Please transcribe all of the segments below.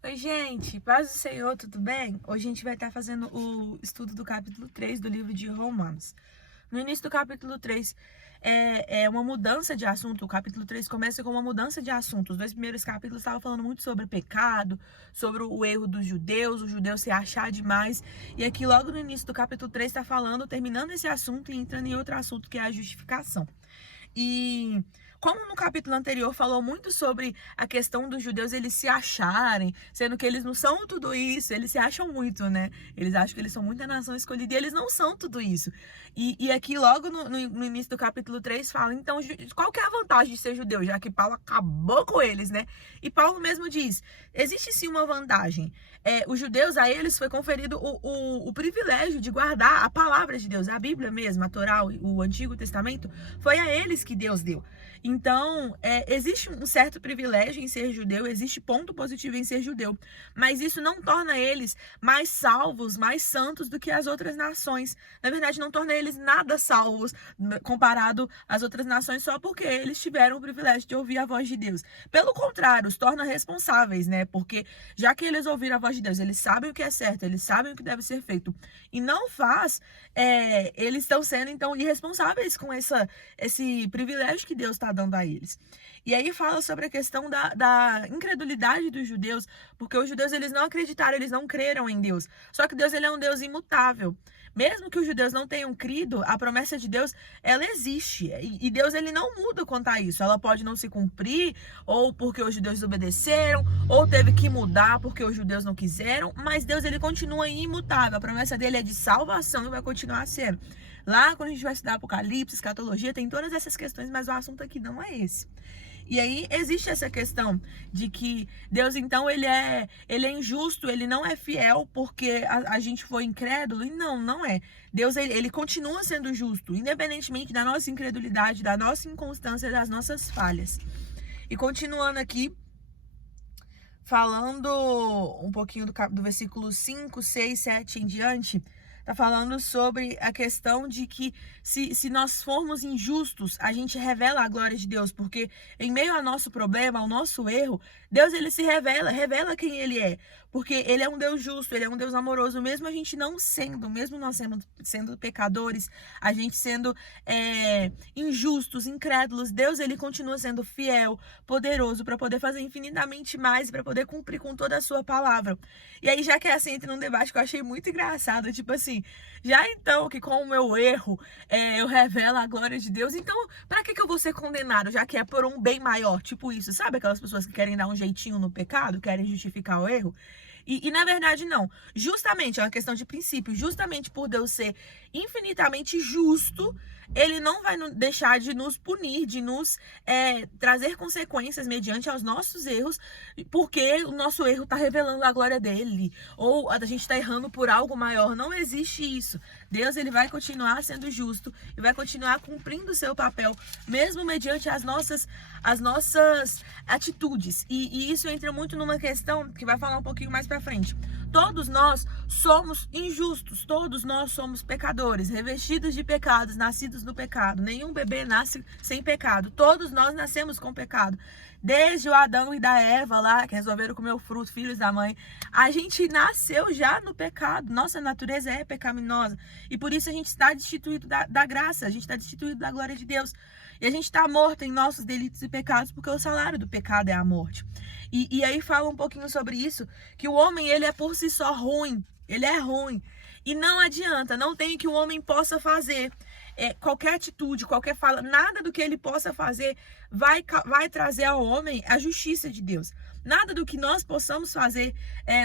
Oi, gente, paz do Senhor, tudo bem? Hoje a gente vai estar fazendo o estudo do capítulo 3 do livro de Romanos. No início do capítulo 3 é uma mudança de assunto. O capítulo 3 começa com uma mudança de assunto. Os dois primeiros capítulos estavam falando muito sobre pecado, sobre o erro dos judeus, o judeu se achar demais. E aqui, logo no início do capítulo 3, está falando, terminando esse assunto e entrando em outro assunto, que é a justificação. E como no capítulo anterior falou muito sobre a questão dos judeus eles se acharem, sendo que eles não são tudo isso, eles se acham muito, né? Eles acham que eles são muita nação escolhida e eles não são tudo isso. E aqui logo no início do capítulo 3 fala, então, qual que é a vantagem de ser judeu, já que Paulo acabou com eles, né? E Paulo mesmo diz, existe sim uma vantagem. Os judeus, a eles foi conferido o privilégio de guardar a palavra de Deus, a Bíblia mesmo, a Torá, o Antigo Testamento, foi a eles que Deus deu. Então, existe um certo privilégio em ser judeu, existe ponto positivo em ser judeu, mas isso não torna eles mais salvos, mais santos do que as outras nações. Na verdade, não torna eles nada salvos comparado às outras nações só porque eles tiveram o privilégio de ouvir a voz de Deus. Pelo contrário, os torna responsáveis, né? Porque já que eles ouviram a voz de Deus, eles sabem o que é certo, eles sabem o que deve ser feito e não faz, eles estão sendo então irresponsáveis com esse privilégio que Deus está dando a eles. E aí fala sobre a questão da incredulidade dos judeus, porque os judeus eles não acreditaram, eles não creram em Deus. Só que Deus ele é um Deus imutável. Mesmo que os judeus não tenham crido, a promessa de Deus, ela existe. E Deus ele não muda quanto a isso. Ela pode não se cumprir, ou porque os judeus obedeceram, ou teve que mudar porque os judeus não quiseram, mas Deus ele continua imutável. A promessa dele é de salvação e vai continuar sendo. Lá, quando a gente vai estudar Apocalipse, escatologia, tem todas essas questões, mas o assunto aqui não é esse. E aí existe essa questão de que Deus, então, ele é injusto, ele não é fiel porque a gente foi incrédulo. E não é. Deus, ele continua sendo justo, independentemente da nossa incredulidade, da nossa inconstância, das nossas falhas. E continuando aqui, falando um pouquinho do versículo 5, 6, 7 em diante, tá falando sobre a questão de que se nós formos injustos, a gente revela a glória de Deus, porque em meio ao nosso problema, ao nosso erro, Deus ele se revela quem ele é, porque ele é um Deus justo, ele é um Deus amoroso, mesmo a gente não sendo, mesmo nós sendo pecadores, a gente sendo injustos, incrédulos, Deus ele continua sendo fiel, poderoso para poder fazer infinitamente mais, para poder cumprir com toda a sua palavra. E aí já que é assim, entra num debate que eu achei muito engraçado, tipo assim, já então que com o meu erro eu revelo a glória de Deus, então para que eu vou ser condenado, já que é por um bem maior, tipo isso, sabe aquelas pessoas que querem dar um jeitinho no pecado, querem justificar o erro? E na verdade não, justamente é uma questão de princípio, justamente por Deus ser infinitamente justo, ele não vai deixar de nos punir, de nos trazer consequências mediante aos nossos erros, porque o nosso erro está revelando a glória dele, ou a gente está errando por algo maior. Não existe isso. Deus ele vai continuar sendo justo e vai continuar cumprindo o seu papel, mesmo mediante as nossas atitudes. E isso entra muito numa questão que vai falar um pouquinho mais para frente. Todos nós somos injustos, todos nós somos pecadores, revestidos de pecados, nascidos no pecado. Nenhum bebê nasce sem pecado. Todos nós nascemos com pecado. Desde o Adão e da Eva lá, que resolveram comer o fruto, filhos da mãe, a gente nasceu já no pecado. Nossa natureza é pecaminosa. E por isso a gente está destituído da graça, a gente está destituído da glória de Deus. E a gente está morto em nossos delitos e pecados, porque o salário do pecado é a morte. E aí fala um pouquinho sobre isso, que o homem, ele é por si só ruim, ele é ruim. E não adianta, não tem o que o homem possa fazer. Qualquer atitude, qualquer fala, nada do que ele possa fazer vai trazer ao homem a justiça de Deus. Nada do que nós possamos fazer,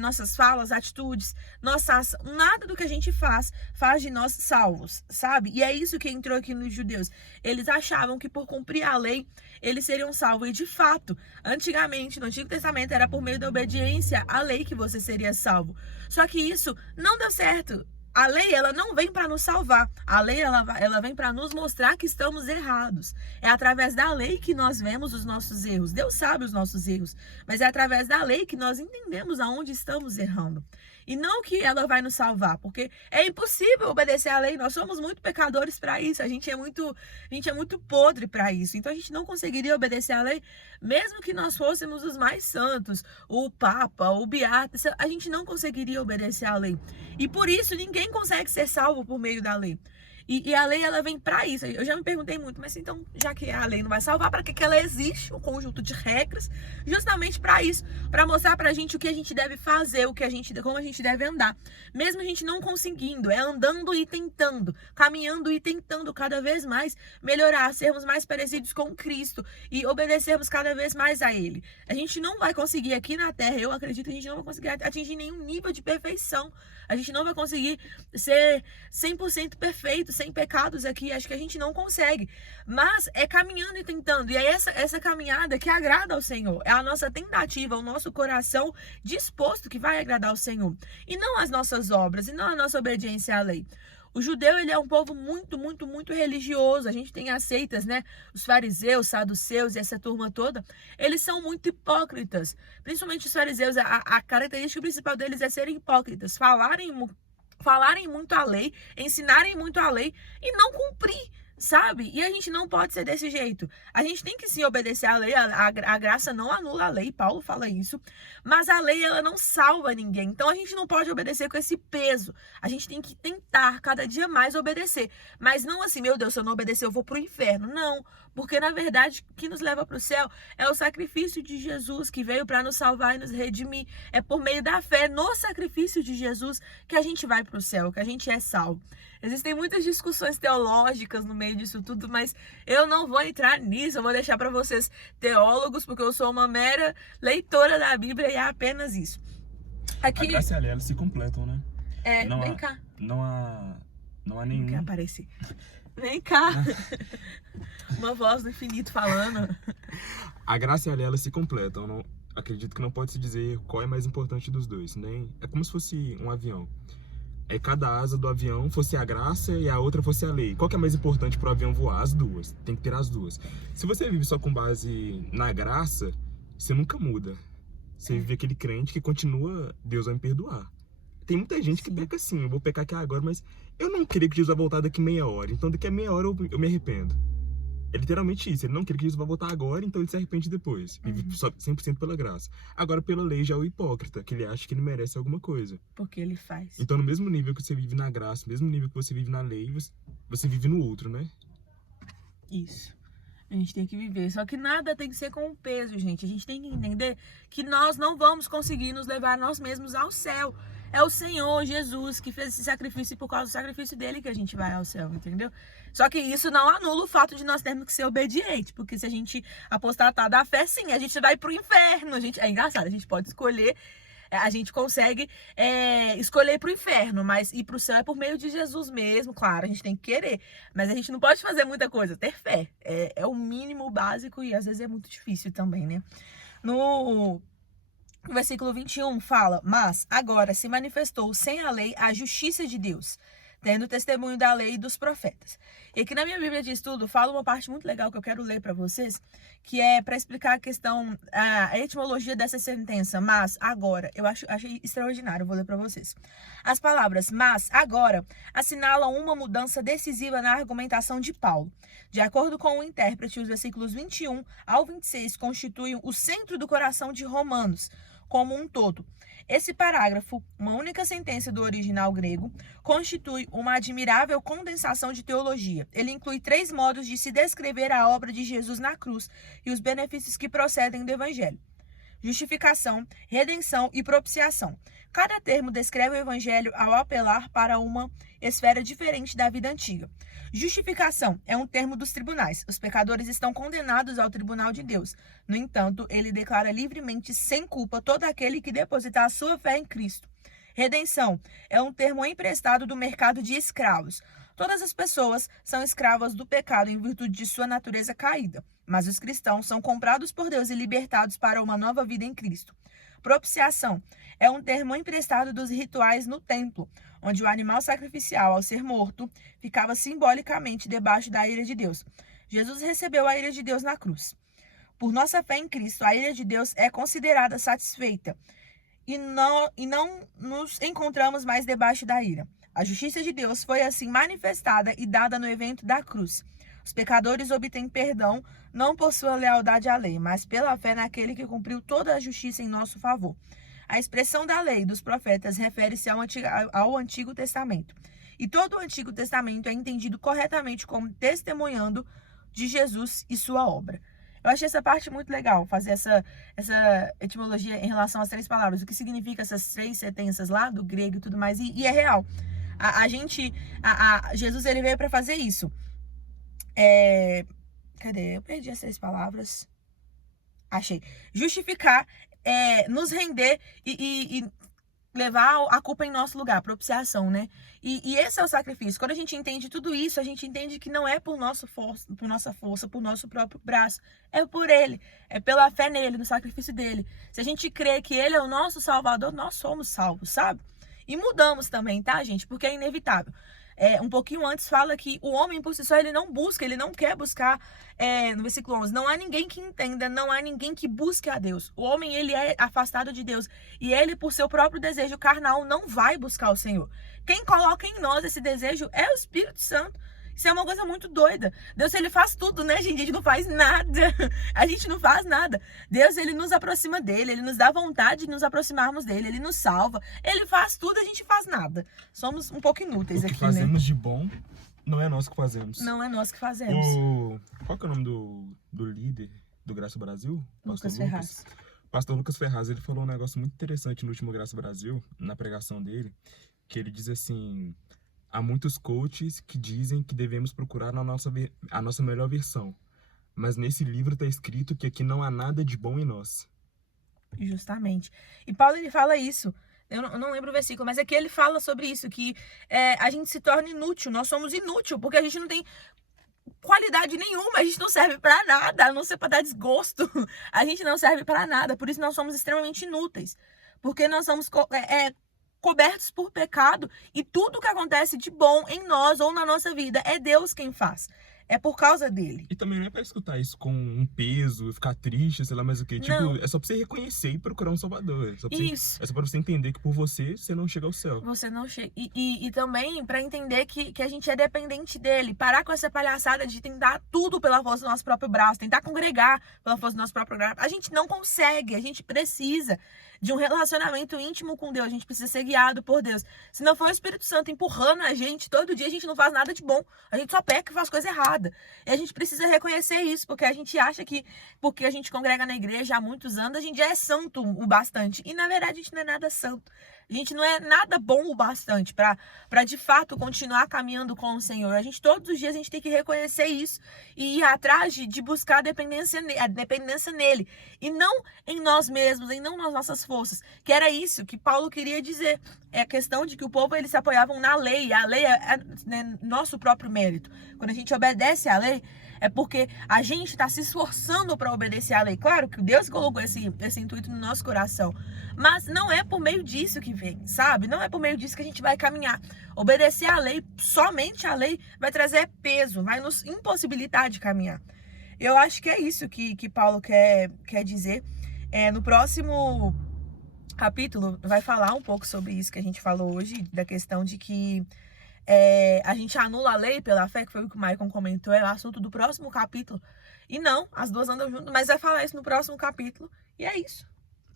nossas falas, atitudes, nada do que a gente faz de nós salvos, sabe? E é isso que entrou aqui nos judeus. Eles achavam que por cumprir a lei, eles seriam salvos. E de fato, antigamente, no Antigo Testamento, era por meio da obediência à lei que você seria salvo. Só que isso não deu certo. A lei, ela não vem para nos salvar. A lei, ela vem para nos mostrar que estamos errados. É através da lei que nós vemos os nossos erros. Deus sabe os nossos erros, mas é através da lei que nós entendemos aonde estamos errando. e não que ela vai nos salvar, porque é impossível obedecer à lei. Nós somos muito pecadores para isso, a gente é muito podre para isso. Então a gente não conseguiria obedecer à lei, mesmo que nós fôssemos os mais santos, o Papa, o Beato, a gente não conseguiria obedecer à lei. E por isso ninguém consegue ser salvo por meio da lei. E a lei, ela vem para isso. Eu já me perguntei muito, mas então, já que a lei não vai salvar, para que ela existe? Um conjunto de regras, justamente para isso, para mostrar pra gente o que a gente deve fazer, como a gente deve andar. Mesmo a gente não conseguindo, é andando e tentando, caminhando e tentando cada vez mais melhorar, sermos mais parecidos com Cristo e obedecermos cada vez mais a Ele. A gente não vai conseguir aqui na Terra, eu acredito que a gente não vai conseguir atingir nenhum nível de perfeição. A gente não vai conseguir ser 100% perfeito, sem pecados aqui. Acho que a gente não consegue. Mas é caminhando e tentando. E é essa caminhada que agrada ao Senhor. É a nossa tentativa, o nosso coração disposto que vai agradar ao Senhor. E não as nossas obras, e não a nossa obediência à lei. O judeu, ele é um povo muito religioso. A gente tem as seitas, né? Os fariseus, saduceus e essa turma toda. Eles são muito hipócritas. Principalmente os fariseus, a característica principal deles é serem hipócritas. Falarem muito a lei, ensinarem muito a lei e não cumprir. Sabe? E a gente não pode ser desse jeito. A gente tem que sim obedecer à lei. A graça não anula a lei. Paulo fala isso. Mas a lei, ela não salva ninguém. Então a gente não pode obedecer com esse peso. A gente tem que tentar cada dia mais obedecer. Mas não assim, meu Deus, se eu não obedecer eu vou pro inferno. Não. Porque na verdade o que nos leva para o céu é o sacrifício de Jesus que veio para nos salvar e nos redimir. É por meio da fé no sacrifício de Jesus que a gente vai para o céu, que a gente é salvo. Existem muitas discussões teológicas no meio disso tudo, mas eu não vou entrar nisso. Eu vou deixar para vocês teólogos, porque eu sou uma mera leitora da Bíblia e é apenas isso. Aqui... A graça e a lei, elas se completam, né? Vem cá. Não há nenhum... Não quer aparecer. Vem cá. Uma voz do infinito falando. A graça e a lei, elas se completam. Não, acredito que não pode se dizer qual é mais importante dos dois. É como se fosse um avião. Cada asa do avião fosse a graça e a outra fosse a lei. Qual que é mais importante para o avião voar? As duas. Tem que ter as duas. Se você vive só com base na graça, você nunca muda. Você vive aquele crente que continua, Deus vai me perdoar. Tem muita gente que peca assim, eu vou pecar aqui agora, mas eu não queria que Jesus vai voltar daqui meia hora. Então daqui a meia hora eu me arrependo. É literalmente isso, ele não quer que Jesus vá voltar agora, então ele se arrepende depois. Vive só 100% pela graça. Agora, pela lei, já é o hipócrita, que ele acha que ele merece alguma coisa. Porque ele faz. Então, no mesmo nível que você vive na graça, no mesmo nível que você vive na lei, você vive no outro, né? Isso. A gente tem que viver. Só que nada tem que ser com peso, gente. A gente tem que entender que nós não vamos conseguir nos levar nós mesmos ao céu. É o Senhor Jesus que fez esse sacrifício e por causa do sacrifício dele que a gente vai ao céu, entendeu? Só que isso não anula o fato de nós termos que ser obedientes, porque se a gente apostatar da fé, sim, a gente vai pro inferno. É engraçado, a gente pode escolher, a gente consegue escolher ir pro inferno, mas ir pro céu é por meio de Jesus mesmo, claro, a gente tem que querer, mas a gente não pode fazer muita coisa, ter fé. É o mínimo básico e às vezes é muito difícil também, né? No versículo 21 fala: mas agora se manifestou sem a lei a justiça de Deus, tendo testemunho da lei e dos profetas. E aqui na minha Bíblia de Estudo fala uma parte muito legal que eu quero ler para vocês, que é para explicar a questão, a etimologia dessa sentença, mas agora. Eu achei extraordinário, eu vou ler para vocês. As palavras mas agora assinalam uma mudança decisiva na argumentação de Paulo. De acordo com o intérprete, os versículos 21 ao 26 constituem o centro do coração de Romanos como um todo. Esse parágrafo, uma única sentença do original grego, constitui uma admirável condensação de teologia. Ele inclui 3 modos de se descrever a obra de Jesus na cruz e os benefícios que procedem do Evangelho: justificação, redenção e propiciação. Cada termo descreve o Evangelho ao apelar para uma esfera diferente da vida antiga. Justificação é um termo dos tribunais. Os pecadores estão condenados ao tribunal de Deus. No entanto, ele declara livremente sem culpa todo aquele que depositar a sua fé em Cristo. Redenção é um termo emprestado do mercado de escravos. Todas as pessoas são escravas do pecado em virtude de sua natureza caída, mas os cristãos são comprados por Deus e libertados para uma nova vida em Cristo. Propiciação é um termo emprestado dos rituais no templo, onde o animal sacrificial, ao ser morto, ficava simbolicamente debaixo da ira de Deus. Jesus recebeu a ira de Deus na cruz. Por nossa fé em Cristo, a ira de Deus é considerada satisfeita e não nos encontramos mais debaixo da ira. A justiça de Deus foi assim manifestada e dada no evento da cruz. Os pecadores obtêm perdão não por sua lealdade à lei, mas pela fé naquele que cumpriu toda a justiça em nosso favor. A expressão da lei e dos profetas refere-se ao Antigo Testamento. E todo o Antigo Testamento é entendido corretamente como testemunhando de Jesus e sua obra. Eu achei essa parte muito legal, fazer essa etimologia em relação às 3 palavras. O que significa essas 3 sentenças lá, do grego e tudo mais. E é real. Jesus, ele veio para fazer isso. Cadê? Eu perdi as 3 palavras. Achei. Justificar, nos render e levar a culpa em nosso lugar, propiciação, né? E esse é o sacrifício. Quando a gente entende tudo isso, a gente entende que não é por nossa força, por nosso próprio braço. É por Ele. É pela fé nele, no sacrifício dele. Se a gente crê que Ele é o nosso Salvador, nós somos salvos, sabe? E mudamos também, tá, gente? Porque é inevitável. Um pouquinho antes fala que o homem por si só, ele não busca, ele não quer buscar, no versículo 11, não há ninguém que entenda, não há ninguém que busque a Deus. O homem, ele é afastado de Deus e ele, por seu próprio desejo carnal, não vai buscar o Senhor. Quem coloca em nós esse desejo é o Espírito Santo. Isso é uma coisa muito doida. Deus, ele faz tudo, né, gente? A gente não faz nada. A gente não faz nada. Deus, ele nos aproxima dele. Ele nos dá vontade de nos aproximarmos dele. Ele nos salva. Ele faz tudo, a gente faz nada. Somos um pouco inúteis aqui, né? O que fazemos de bom não é nós que fazemos. Não é nós que fazemos. Qual que é o nome do líder do Graça Brasil? Lucas Ferraz. Pastor Lucas Ferraz, ele falou um negócio muito interessante no último Graça Brasil, na pregação dele, que ele diz assim: há muitos coaches que dizem que devemos procurar a nossa melhor versão. Mas nesse livro está escrito que aqui não há nada de bom em nós. Justamente. E Paulo, ele fala isso. Eu não lembro o versículo, mas aqui ele fala sobre isso, que a gente se torna inútil. Nós somos inútil, porque a gente não tem qualidade nenhuma. A gente não serve para nada, a não ser para dar desgosto. A gente não serve para nada. Por isso nós somos extremamente inúteis. Porque nós somos cobertos por pecado, e tudo que acontece de bom em nós ou na nossa vida é Deus quem faz. É por causa dele. E também não é pra escutar isso com um peso, ficar triste, sei lá mais o quê. Tipo, é só pra você reconhecer e procurar um salvador. É só pra você entender que por você não chega ao céu. Você não chega. E também pra entender que a gente é dependente dele. Parar com essa palhaçada de tentar tudo pela força do nosso próprio braço. Tentar congregar pela força do nosso próprio braço. A gente não consegue. A gente precisa de um relacionamento íntimo com Deus. A gente precisa ser guiado por Deus. Se não for o Espírito Santo empurrando a gente todo dia, a gente não faz nada de bom. A gente só peca e faz coisa errada. E a gente precisa reconhecer isso, porque a gente acha que, porque a gente congrega na igreja há muitos anos, a gente já é santo o bastante. E na verdade a gente não é nada santo. A gente não é nada bom o bastante para de fato continuar caminhando com o Senhor. A gente todos os dias a gente tem que reconhecer isso e ir atrás de buscar a dependência nele. E não em nós mesmos, e não nas nossas forças. Que era isso que Paulo queria dizer. É a questão de que o povo, eles se apoiavam na lei. A lei é nosso próprio mérito. Quando a gente obedece à lei, é porque a gente está se esforçando para obedecer à lei. Claro que Deus colocou esse intuito no nosso coração. Mas não é por meio disso que vem, sabe? Não é por meio disso que a gente vai caminhar. Obedecer à lei, somente à lei, vai trazer peso, vai nos impossibilitar de caminhar. Eu acho que é isso que Paulo quer dizer. No próximo capítulo, vai falar um pouco sobre isso que a gente falou hoje, da questão de que a gente anula a lei pela fé, que foi o que o Maicon comentou, é o assunto do próximo capítulo. E não, as duas andam juntas, mas vai falar isso no próximo capítulo. E é isso.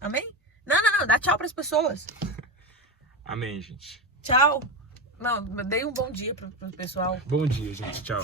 Amém? Não, dá tchau pras pessoas. Amém, gente. Tchau. Não, dei um bom dia pro pessoal. Bom dia, gente. Tchau.